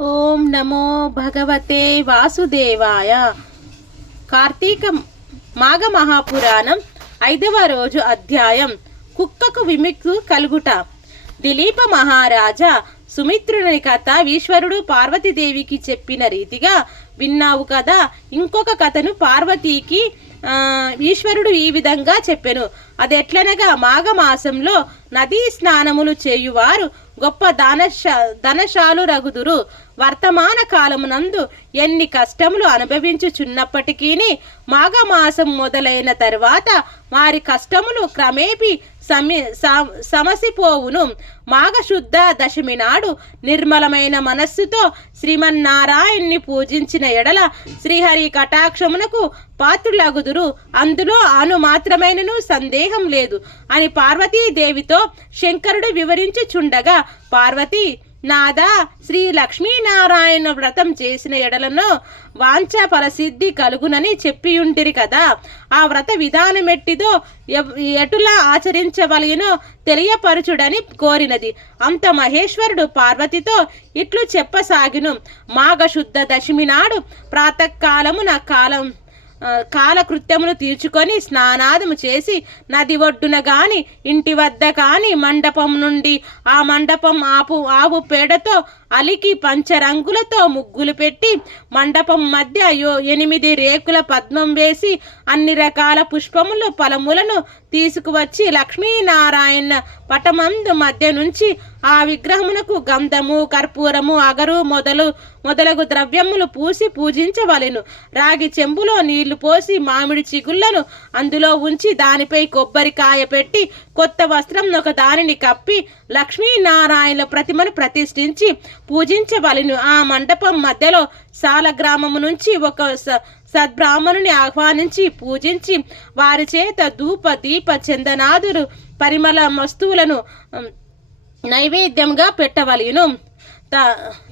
ఓం నమో భగవతే వాసుదేవాయ. కార్తీక మాఘ మహాపురాణం 5వ రోజు అధ్యాయం. కుక్కకు విముక్తి కలుగుట. దిలీప మహారాజా, సుమిత్రుని కథ ఈశ్వరుడు పార్వతీదేవికి చెప్పిన రీతిగా విన్నావు కదా. ఇంకొక కథను పార్వతీకి ఈశ్వరుడు ఈ విధంగా చెప్పెను. అదెట్లనగా, మాఘమాసంలో నదీ స్నానములు చేయువారు గొప్ప ధనశాలు రగుదురు. వర్తమాన కాలమునందు ఎన్ని కష్టములు అనుభవించుచున్నప్పటికీ మాఘమాసం మొదలైన తరువాత వారి కష్టములు క్రమేపీ సమసిపోవును. మాఘశుద్ధ దశమి నాడు నిర్మలమైన మనస్సుతో శ్రీమన్నారాయణ్ణి పూజించిన ఎడల శ్రీహరి కటాక్షమునకు పాత్రులగుదురు. అందులో అను మాత్రమైనను సందేహం లేదు అని పార్వతీదేవితో శంకరుడు వివరించుచుండగా, పార్వతి, నాదా, శ్రీ లక్ష్మీనారాయణ వ్రతం చేసిన ఎడలను వాంఛ ఫలసిద్ధి కలుగునని చెప్పియుంటిరి కదా. ఆ వ్రత విధానమెట్టిదో ఎటులా ఆచరించవలెనో తెలియపరచుడని కోరినది. అంత మహేశ్వరుడు పార్వతితో ఇట్లు చెప్పసాగిను. మాఘశుద్ధ దశమి నాడు ప్రాతకాలమున కాలకృత్యమును తీర్చుకొని స్నానాదము చేసి నది ఒడ్డున గాని ఇంటి వద్ద కాని మండపం నుండి ఆ మండపం ఆవు పేడతో అలికి పంచరంగులతో ముగ్గులు పెట్టి మండపం మధ్య 8 రేకుల పద్మం వేసి అన్ని రకాల పుష్పములు ఫలములను తీసుకువచ్చి లక్ష్మీనారాయణ పటమందు మధ్య నుంచి ఆ విగ్రహమునకు గంధము, కర్పూరము, అగరు మొదలగు ద్రవ్యములు పూసి పూజించవలెను. రాగి చెంబులో నీళ్లు పోసి మామిడి చిగుళ్లను అందులో ఉంచి దానిపై కొబ్బరికాయ పెట్టి కొత్త వస్త్రం ఒక దానిని కప్పి లక్ష్మీనారాయణ ప్రతిమను ప్రతిష్ఠించి పూజించవలెను. ఆ మండపం మధ్యలో సాలగ్రామము నుంచి ఒక సద్బ్రాహ్మణుని ఆహ్వానించి పూజించి వారి చేత ధూప దీప చందనాదులు పరిమళ వస్తువులను నైవేద్యంగా పెట్టవలెను.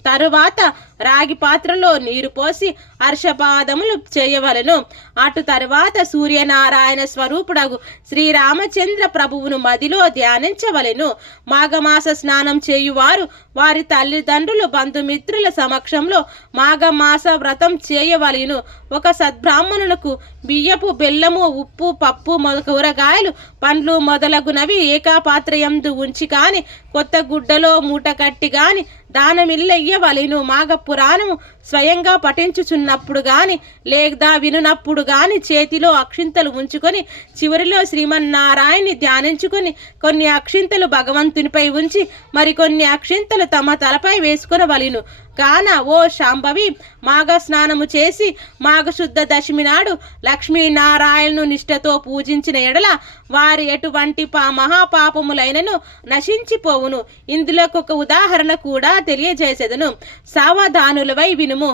తరువాత రాగి పాత్రలో నీరు పోసి హర్షపాదములు చేయవలెను. అటు తరువాత సూర్యనారాయణ స్వరూపుడగు శ్రీరామచంద్ర ప్రభువును మదిలో ధ్యానించవలెను. మాఘమాస స్నానం చేయువారు వారి తల్లిదండ్రులు బంధుమిత్రుల సమక్షంలో మాఘమాస వ్రతం చేయవలెను. ఒక సద్బ్రాహ్మణునకు బియ్యపు, బెల్లము, ఉప్పు, పప్పు, కూరగాయలు, పండ్లు మొదలగునవి ఏకాపాత్రయందు ఉంచి కాని కొత్త గుడ్డలో మూట కట్టి గాని దానమిల్లయ్యవలెను. మాఘ పురాణము స్వయంగా పఠించుచున్నప్పుడు గాని లేదా వినున్నప్పుడు గాని చేతిలో అక్షింతలు ఉంచుకొని చివరిలో శ్రీమన్నారాయణ్ణి ధ్యానించుకొని కొన్ని అక్షింతలు భగవంతునిపై ఉంచి మరికొన్ని అక్షింతలు తమ తలపై వేసుకొనవలెను. కాన ఓ శాంభవి, మాఘ స్నానము చేసి మాఘశుద్ధ దశమి నాడు లక్ష్మీనారాయణను నిష్ఠతో పూజించిన ఎడల వారి ఎటువంటి మహాపాపములైనను నశించిపోవును. ఇందులోకొక ఉదాహరణ కూడా తెలియజేసేదను. సావధానులవై వినుము.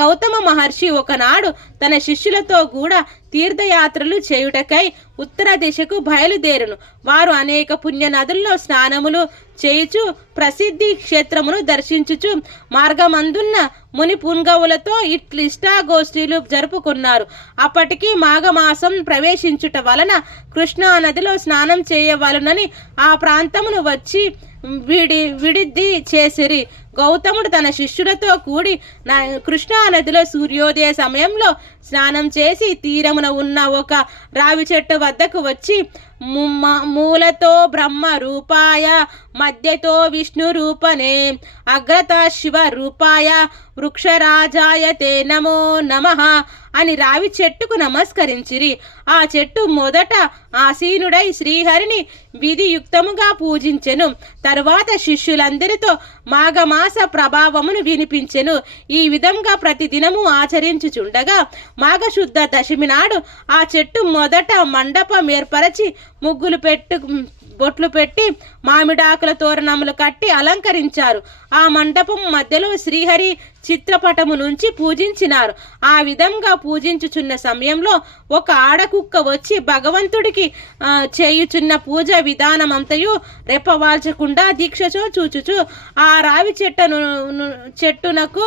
గౌతమ మహర్షి ఒకనాడు తన శిష్యులతో కూడా తీర్థయాత్రలు చేయుటకై ఉత్తర దిశకు బయలుదేరును. వారు అనేక పుణ్య నదుల్లో స్నానములు చేయుచు ప్రసిద్ధి క్షేత్రమును దర్శించుచు మార్గమందున్న ముని పుంగవులతో ఇష్టాగోష్ఠీలు జరుపుకున్నారు. అప్పటికి మాఘమాసం ప్రవేశించుట వలన కృష్ణా నదిలో స్నానం చేయవలనని ఆ ప్రాంతమును వచ్చి విడిది చేసిరి. గౌతముడు తన శిష్యులతో కూడి కృష్ణా నదిలో సూర్యోదయ సమయంలో స్నానం చేసి తీరమున ఉన్న ఒక రావి చెట్టు వద్దకు వచ్చి మూలతో బ్రహ్మ రూపాయ, మధ్యతో విష్ణు రూపనే, అగ్రత శివ రూపాయ, వృక్షరాజాయ తే నమో నమః అని రావి చెట్టుకు నమస్కరించిరి. ఆ చెట్టు మొదట ఆసీనుడై శ్రీహరిని విధియుక్తముగా పూజించెను. తరువాత శిష్యులందరితో మాఘమాస ప్రభావమును వినిపించెను. ఈ విధంగా ప్రతిదినము ఆచరించుచుండగా మాఘశుద్ధ దశమి నాడు ఆ చెట్టు మొదట మండపం ఏర్పరచి బొట్లు పెట్టి మామిడాకుల తోరణములు కట్టి అలంకరించారు. ఆ మండపం మధ్యలో శ్రీహరి చిత్రపటము నుంచి పూజించినారు. ఆ విధంగా పూజించుచున్న సమయంలో ఒక ఆడకుక్క వచ్చి భగవంతుడికి చేయుచున్న పూజ విధానమంతయు రెప్పవాల్చకుండా దీక్షతో చూచుచు ఆ రావి చెట్టునకు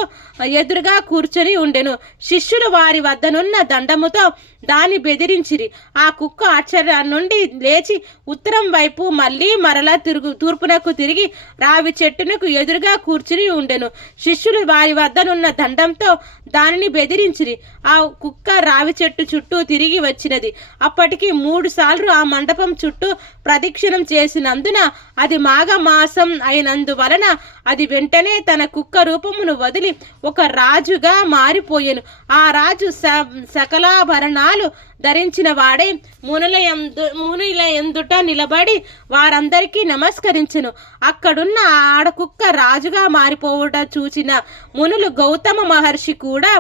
ఎదురుగా కూర్చొని ఉండెను. శిష్యులు వారి వద్దనున్న దండముతో దాన్ని బెదిరించిరి. ఆ కుక్క ఆశ్చర్యం నుండి లేచి ఉత్తరం వైపు మళ్ళీ మరలా తూర్పునకు తిరిగి రావి చెట్టునకు ఎదురుగా కూర్చుని ఉండెను. శిష్యులు వారి వద్దనున్న దండంతో దానిని బెదిరించిరి. ఆ కుక్క రావి చెట్టు చుట్టూ తిరిగి వచ్చినది. అప్పటికి 3 సార్లు ఆ మండపం చుట్టూ ప్రదక్షిణం చేసినందున అది మాఘమాసం అయినందువలన అది వెంటనే తన కుక్క రూపమును వదిలి ఒక రాజుగా మారిపోయెను. ఆ రాజు సకలాభరణాలు ధరించిన వాడే మునుల ఎందుట నిలబడి వారందరికీ నమస్కరించెను. అక్కడున్న ఆడకుక్క రాజుగా మారిపోవుట చూచిన మునులు గౌతమ మహర్షి కూడా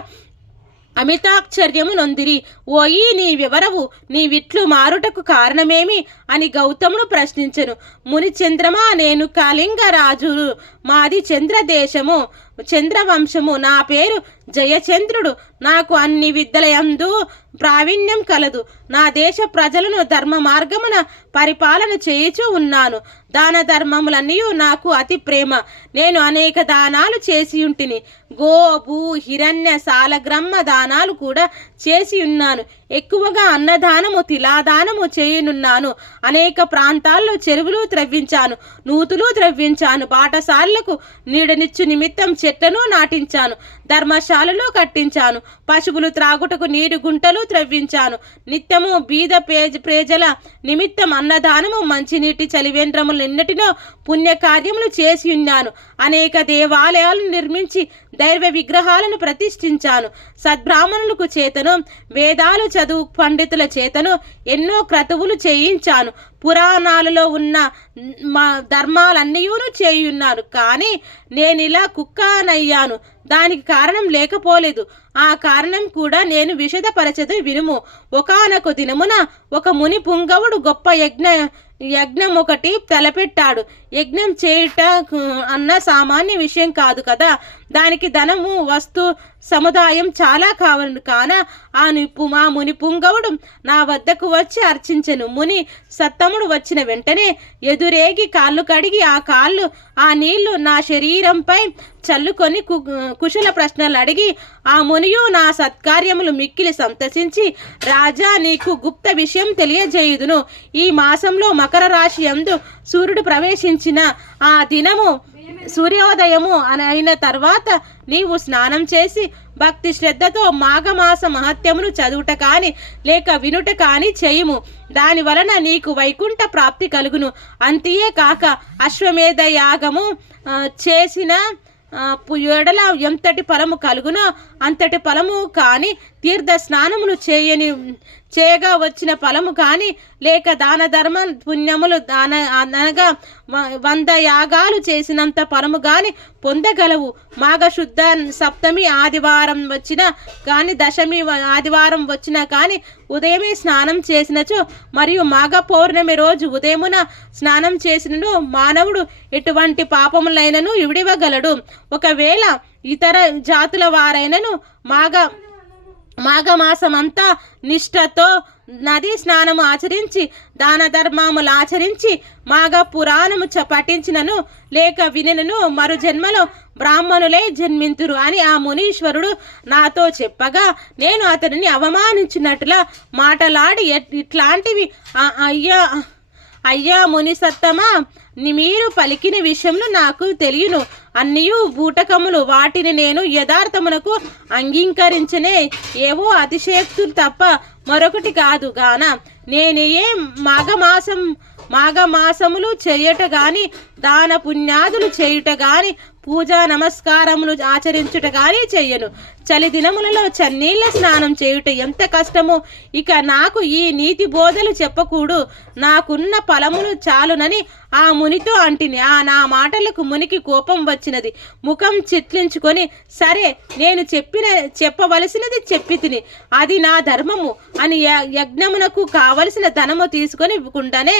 అమితాశ్చర్యము నొందిరి. ఓయి, నీవెవరవు? నీవిట్లు మారుటకు కారణమేమి అని గౌతముడు ప్రశ్నించెను. ముని చంద్రమా, నేను కళింగ రాజు, మాది చంద్రదేశము, చంద్రవంశము. నా పేరు జయచంద్రుడు. నాకు అన్ని విద్యలయందు ప్రావీణ్యం కలదు. నా దేశ ప్రజలను ధర్మ మార్గమున పరిపాలన చేయుచూ ఉన్నాను. దాన ధర్మములన్నీ నాకు అతి ప్రేమ. నేను అనేక దానాలు చేసి ఉంటిని. గో, భూ, హిరణ్య, సాలగ్రమ్మ దానాలు కూడా చేసి ఉన్నాను. ఎక్కువగా అన్నదానము, తిలాదానము చేయనున్నాను. అనేక ప్రాంతాల్లో చెరువులు త్రవ్వించాను, నూతులు త్రవ్వించాను. బాటసార్లకు నీడనిచ్చు నిమిత్తం చెట్లను నాటించాను, ధర్మశాలలు కట్టించాను. పశువులు త్రాగుటకు నీరు గుంటలు త్రవ్వించాను. నిత్యము బీద ప్రజల నిమిత్తం అన్నదానము, మంచినీటి చలివేంద్రములు ఎన్నటినో పుణ్యకార్యములు చేసి ఉన్నాను. అనేక దేవాలయాలను నిర్మించి దైవ విగ్రహాలను ప్రతిష్ఠించాను. సద్బ్రాహ్మణులకు చేతను, వేదాలు చదువు పండితుల చేతను ఎన్నో క్రతువులు చేయించాను. పురాణాలలో ఉన్న మా ధర్మాలన్నీను చేయున్నాను. కానీ నేనిలా కుక్కనయ్యాను. దానికి కారణం లేకపోలేదు. ఆ కారణం కూడా నేను విషదపరచదు వినుము. ఒకానొక దినమున ఒక ముని పుంగవుడు గొప్ప యజ్ఞం ఒకటి తలపెట్టాడు. యజ్ఞం చేయుట అన్న సామాన్య విషయం కాదు కదా. దానికి ధనము, వస్తు సముదాయం చాలా కావాలి. కాన ఆ ముని పుంగవుడు నా వద్దకు వచ్చి అర్చించెను. ముని సత్తముడు వచ్చిన వెంటనే ఎదురేగి కాళ్ళు కడిగి ఆ నీళ్లు నా శరీరంపై చల్లుకొని కుశల ప్రశ్నలు అడిగి ఆ మునియు నా సత్కార్యములు మిక్కిలి సంతసించి, రాజా, నీకు గుప్త విషయం తెలియజేయుదును. ఈ మాసంలో మకర రాశి యందు సూర్యుడు ప్రవేశించిన ఆ దినము సూర్యోదయము అయిన తర్వాత నీవు స్నానం చేసి భక్తి శ్రద్ధతో మాఘమాస మహత్యమును చదువుట కాని లేక వినుట కాని చేయుము. దాని వలన నీకు వైకుంఠ ప్రాప్తి కలుగును. అంతే కాక అశ్వమేధ యాగము చేసిన ఎడల ఎంతటి ఫలము కలుగునో అంతటి ఫలము కానీ, తీర్థ స్నానములు చేయగా వచ్చిన ఫలము కానీ, లేక దాన ధర్మ పుణ్యములు అనగా 100 యాగాలు చేసినంత ఫలము కానీ పొందగలవు. మాఘశుద్ధ సప్తమి ఆదివారం వచ్చినా కానీ, దశమి ఆదివారం వచ్చినా కానీ ఉదయమే స్నానం చేసినచో, మరియు మాఘ పౌర్ణమి రోజు ఉదయమున స్నానం చేసినను మానవుడు ఎటువంటి పాపములైనను విడివగలడు. ఒకవేళ ఇతర జాతుల వారైనను మాఘమాసమంతా నిష్ఠతో నదీ స్నానము ఆచరించి దాన ధర్మములు ఆచరించి మాఘ పురాణము పఠించినను లేక వినను మరు జన్మలో బ్రాహ్మణులై జన్మింతురు అని ఆ మునీశ్వరుడు నాతో చెప్పగా, నేను అతనిని అవమానించినట్లా మాటలాడి ఇట్లాంటివి అయ్యా ముని సత్తమా, మీరు పలికిన విషయంలో నాకు తెలియను. అన్నయూ బూటకములు. వాటిని నేను యథార్థమునకు అంగీకరించనే. ఏవో అతిశయోక్తులు తప్ప మరొకటి కాదు గాన నేనే మాఘమాసములు చేయుట గాని, దాన పుణ్యాదులు చేయుట గాని, పూజా నమస్కారములు ఆచరించుట గాని చెయ్యను. చలి దినములలో చన్నీళ్ళ స్నానం చేయుట ఎంత కష్టమో. ఇక నాకు ఈ నీతి బోధలు చెప్పకూడు. నాకున్న ఫలములు చాలునని ఆ మునితో అంటిని. నా మాటలకు మునికి కోపం వచ్చినది. ముఖం చిట్లించుకొని, సరే, నేను చెప్పవలసినది చెప్పి తిని, అది నా ధర్మము అని యజ్ఞమునకు కావలసిన ధనము తీసుకొని కుండానే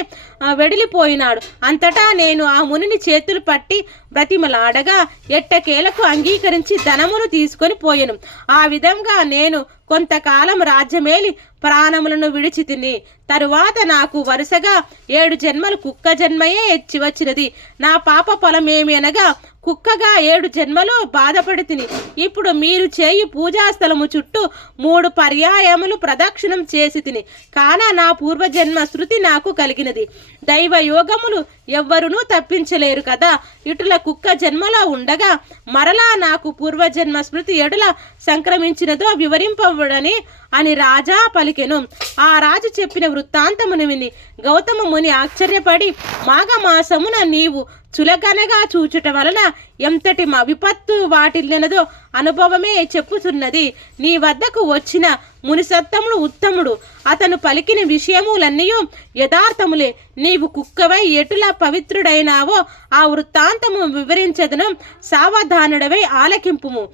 వెడిలిపోయినాడు. అంతటా నేను ఆ మునిని చేతులు పట్టి బ్రతిమలాడగా ఎట్టకేలకు అంగీకరించి ధనమును తీసుకొని పోయెను. ఆ విధంగా నేను కొంతకాలం రాజ్యమేలి ప్రాణములను విడిచి తిని తరువాత నాకు వరుసగా 7 జన్మలు కుక్క జన్మయే వచ్చినది. నా పాప ఫలమేమి అనగా కుక్కగా 7 జన్మలు బాధపడి తిని. ఇప్పుడు మీరు చేయు పూజాస్థలము చుట్టూ 3 పర్యాయములు ప్రదక్షిణం చేసి తిని. కాన నా పూర్వజన్మ శృతి నాకు కలిగినది. దైవ యోగములు ఎవ్వరునూ తప్పించలేరు కదా. ఇటుల కుక్క జన్మలో ఉండగా మరలా నాకు పూర్వజన్మ స్మృతి ఎడుల సంక్రమించినదో వివరింపబడని అని రాజా పలికెను. ఆ రాజు చెప్పిన వృత్తాంతమును విని గౌతమ ముని ఆశ్చర్యపడి, మాఘమాసమున నీవు చులకనగా చూచుట వలన ఎంతటి విపత్తు వాటిల్లినదో అనుభవమే చెప్పుతున్నది. నీ వద్దకు వచ్చిన మునిసత్తముడు ఉత్తముడు. అతను పలికిన విషయములన్నీ యథార్థములే. నీవు కుక్కవై ఎటులా పవిత్రుడైనావో ఆ వృత్తాంతము వివరించదను. సావధానుడవై ఆలకింపుము.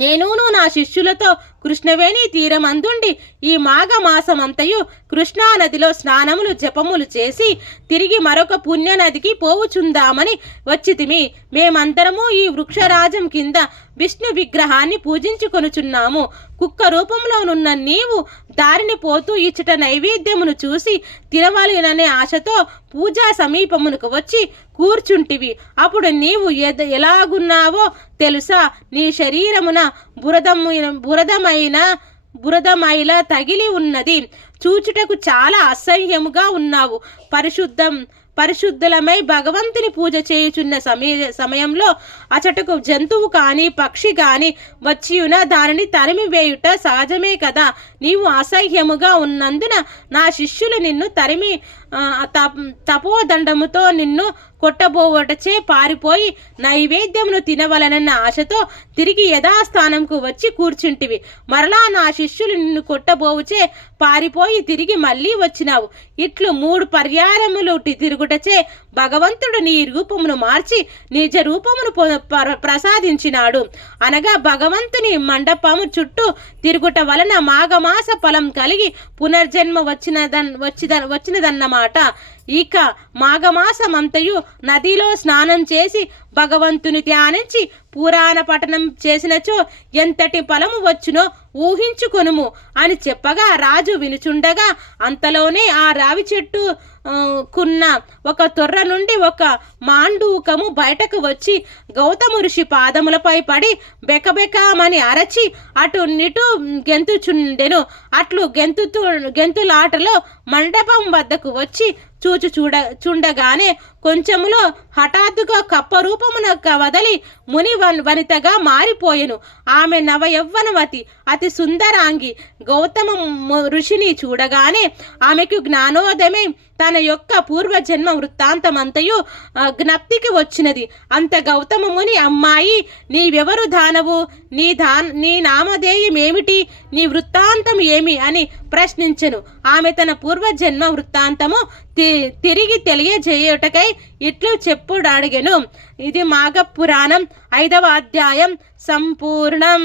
నేనును నా శిష్యులతో కృష్ణవేణి తీరమందుండి ఈ మాఘమాసమంతయు కృష్ణానదిలో స్నానములు జపములు చేసి తిరిగి మరొక పుణ్యనదికి పోవుచుందామని వచ్చితిమి. మేమందరము ఈ వృక్షరాజం కింద విష్ణు విగ్రహాన్ని పూజించుకొనుచున్నాము. కుక్క రూపంలోనున్న నీవు దారిని పోతూ ఇచ్చట నైవేద్యమును చూసి తినవలననే ఆశతో పూజా సమీపమునకు వచ్చి కూర్చుంటివి. అప్పుడు నీవు ఎలాగున్నావో తెలుసా? నీ శరీరమున బురదమైల తగిలి ఉన్నది. చూచుటకు చాలా అసహ్యముగా ఉన్నావు. పరిశుద్ధులమై భగవంతుని పూజ చేయుచున్న సమయంలో అచటకు జంతువు కానీ పక్షి కానీ వచ్చియున దానిని తరిమి వేయుట సహజమే కదా. నీవు అసహ్యముగా ఉన్నందున నా శిష్యులు నిన్ను తరిమి తపోదండముతో నిన్ను కొట్టబోవటచే పారిపోయి నైవేద్యమును తినవలనన్న ఆశతో తిరిగి యథాస్థానంకు వచ్చి కూర్చుంటివి. మరలా నా శిష్యులు నిన్ను కొట్టబోవుచే పారిపోయి తిరిగి మళ్ళీ వచ్చినావు. ఇట్లు 3 పర్యాయములు తిరుగుటచే భగవంతుడు నీ రూపమును మార్చి నిజ రూపమును ప్రసాదించినాడు. అనగా భగవంతుని మండపము చుట్టూ తిరుగుట వలన మాఘమాస ఫలం కలిగి పునర్జన్మ వచ్చినదన్నమాట. ఇక మాఘమాసమంతయు నదిలో స్నానం చేసి భగవంతుని ధ్యానించి పురాణ పఠనం చేసినచో ఎంతటి ఫలము వచ్చునో ఊహించుకొనుము అని చెప్పగా రాజు వినుచుండగా అంతలోనే ఆ రావి చెట్టు కున్న ఒక తొర్ర నుండి ఒక మాండూకము బయటకు వచ్చి గౌతమ ఋషి పాదములపై పడి బెకబెకమని అరచి అటు నిటు గెంతుచుండెను. అట్లు గెంతులాటలో మండపం వద్దకు వచ్చి చూడగానే కొంచెములో హఠాత్తుగా కప్పరూపమున వదలి ముని వనితగా మారిపోయెను. ఆమె నవయవ్వనవతి, అతి సుందరాంగి. గౌతమ ఋషిని చూడగానే ఆమెకు జ్ఞానోదయమై తన యొక్క పూర్వజన్మ వృత్తాంతమంతయు జ్ఞప్తికి వచ్చినది. అంత గౌతమ ముని, అమ్మాయి నీవెవరు దానవు? నీ నామధేయమేమిటి? నీ వృత్తాంతం ఏమి అని ప్రశ్నించెను. ఆమె తన పూర్వజన్మ వృత్తాంతము తిరిగి తెలియజేయుటకై ఇట్లు చెప్పుడడిగెను. ఇది మాఘ పురాణం 5వ అధ్యాయం సంపూర్ణం.